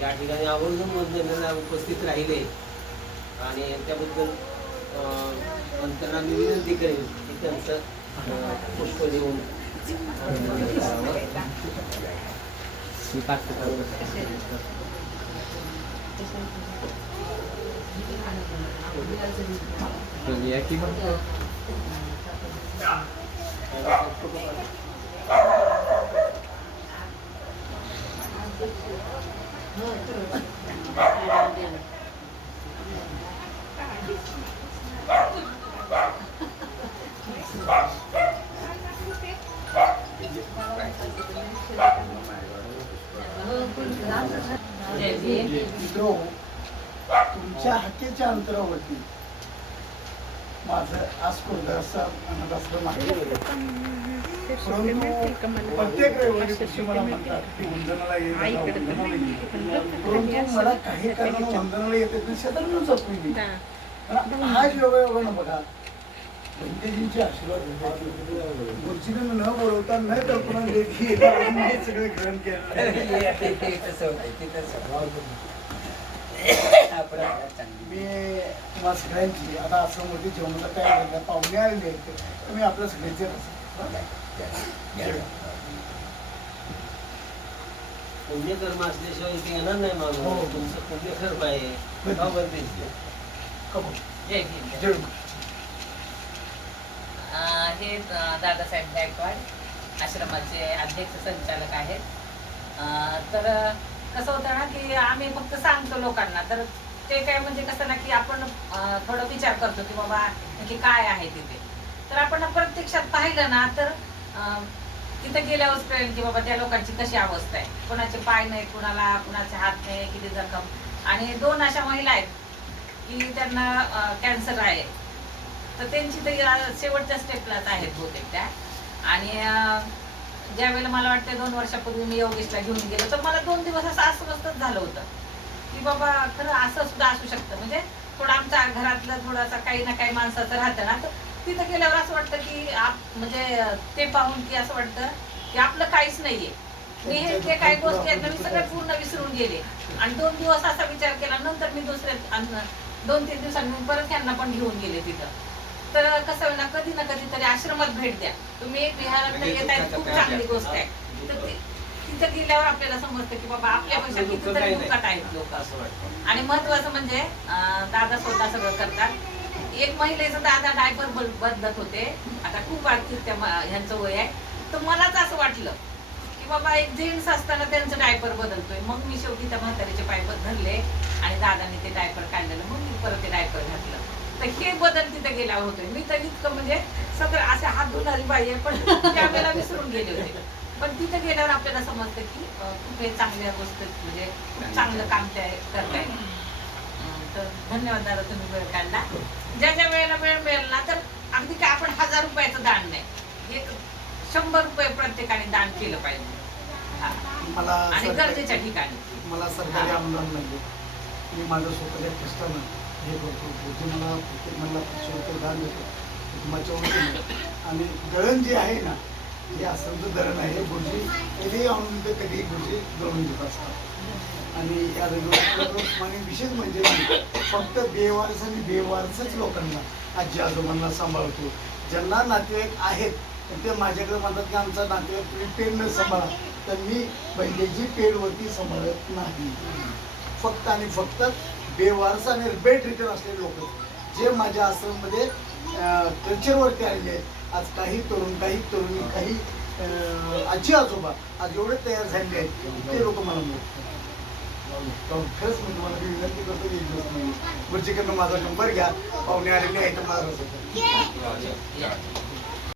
या ठिकाणी आवर्जून वंदनेला उपस्थित राहिले आणि त्याबद्दल मंत्र्यांना मी विनंती करेन की त्यांचं पुष्प देऊन तुमच्या हक्कीच्या अंतरावरती माझं आज असं म्हणत असलं नाही, परंतु प्रत्येक रविवारी कृषी मला म्हणतात की वंदनाला येत, परंतु मला काही कारणानं वंदनाला येते तर शेतात येऊन जातो मी. हा योगायोगाने बघा पंडितजींचे आशीर्वाद गुरुजीने न बोलवता न कल्पना देखील सगळे ग्रहण केलं. मी तुम्हा सगळ्यांची आता असं मोठी जेवणाला काय झालं पाहुणे आलेले आहेत तर मी आपल्या सगळ्यांचे पुण्यकर्म असल्याशिवाय इथे येणार नाही मागं. तुमचं पुण्यकर्म आहे. हे दादासाहेब गायकवाड आश्रमाचे अध्यक्ष संचालक आहेत. तर कसं होतं ना की आम्ही फक्त सांगतो लोकांना, तर ते काय म्हणजे कसं ना की आपण थोडं विचार करतो की बाबा की काय आहे तिथे. तर आपण प्रत्यक्षात पाहिलं ना तर तिथे गेल्यावरच कळेल की बाबा त्या लोकांची कशी अवस्था आहे. कोणाचे पाय नाही, कुणाला कुणाचे हात नाही, किती जखम. आणि 2 अशा महिला आहेत की त्यांना कॅन्सर आहे. तर त्यांची तर शेवटच्या स्टेपलाच आहेत बहुतेक त्या. आणि ज्या वेळेला मला वाटतं 2 वर्षापूर्वी मी योगेशला घेऊन गेलो तर मला 2 दिवस असं अस्वस्थच झालं होतं की बाबा खरं असं सुद्धा असू शकतं. म्हणजे थोडं आमच्या घरातलं थोडासा काही ना काही माणसाचं राहतं ना, तर तिथं गेल्यावर असं वाटतं की म्हणजे ते पाहून की असं वाटतं की आपलं काहीच नाहीये. मी हे जे काही गोष्टी आहेत ना मी सगळे पूर्ण विसरून गेले. आणि 2 दिवस असा विचार केला. नंतर मी दुसऱ्या 2-3 दिवसांनी मी परत त्यांना पण घेऊन गेले तिथं. तर कसं आहे ना, कधी ना कधीतरी आश्रमात भेट द्या तुम्ही. विहारात येत आहे खूप चांगली गोष्ट आहे. तर तिथं गेल्यावर आपल्याला समजतं की बाबा आपल्यापेक्षा कितीतरी दुःखात आहेत लोक असं वाटतं. आणि महत्वाचं म्हणजे दादा स्वतः सगळं करतात. एक महिलेचं दादा डायपर बदलत होते. आता खूप आर्थिक ह्यांचं वय आहे. तर मलाच असं वाटलं की बाबा एक जेंट्स असताना त्यांचं डायपर बदलतोय. मग मी शेवटी त्या म्हातारीचे पाय धरले आणि दादाने ते डायपर काढलेलं. मग मी परत ते डायपर घातलं. तर हे बदल तिथे गेल्यावर होतोय. मी तर इतकं म्हणजे सगळं असे हात धुणारी बाई आहे पण त्यावेळेला विसरून गेले होते. पण तिथे गेल्यावर आपल्याला समजतं की खूप हे चांगल्या गोष्टी म्हणजे खूप चांगलं काम ते करताय. तर धन्यवाद दादा, तुम्ही वेळ काढला. ज्या वेळेला वेळ मिळेल ना तर अगदी काय आपण 1000 रुपयाचं दान नाही, एक 100 रुपये प्रत्येकाने दान केलं पाहिजे आणि गरजेच्या ठिकाणी. मला सरकारी अनुदान नाही, मी माझं स्वतःच्या कष्टानं हे करतो. जे मला प्रत्येक मला 500 रुपये दान देतो कुटुंबाच्या वतीने. आणि दळण जे आहे ना, हे असंच दळण आहे. गुरुजी कधीही आणून देते, कधीही गुरुजी दळून देत असतात. आणि या आणि विशेष म्हणजे फक्त बेवारस आणि बेवारसच लोकांना, आजी आजोबांना सांभाळतो. ज्यांना नातेवाईक आहेत ते माझ्याकडे म्हणतात की आमचा नातेवाईक तुम्ही पेड न सांभाळा, तर मी बहिणीची पेडवरती सांभाळत नाही. फक्त आणि फक्त बेवारस आणि बेड रिटर्न असलेले लोक जे माझ्या आश्रममध्ये कल्चरवरती आलेले आहेत. आज काही तरुण, काही तरुणी, काही आजी आजोबा आज एवढे तयार झालेले आहेत ते लोक मला मिळतात. खरंच मी तुम्हाला विनंती करतो की गुरुजीकडनं माझा नंबर घ्या. पाहुणे आलेले आहेत तर मला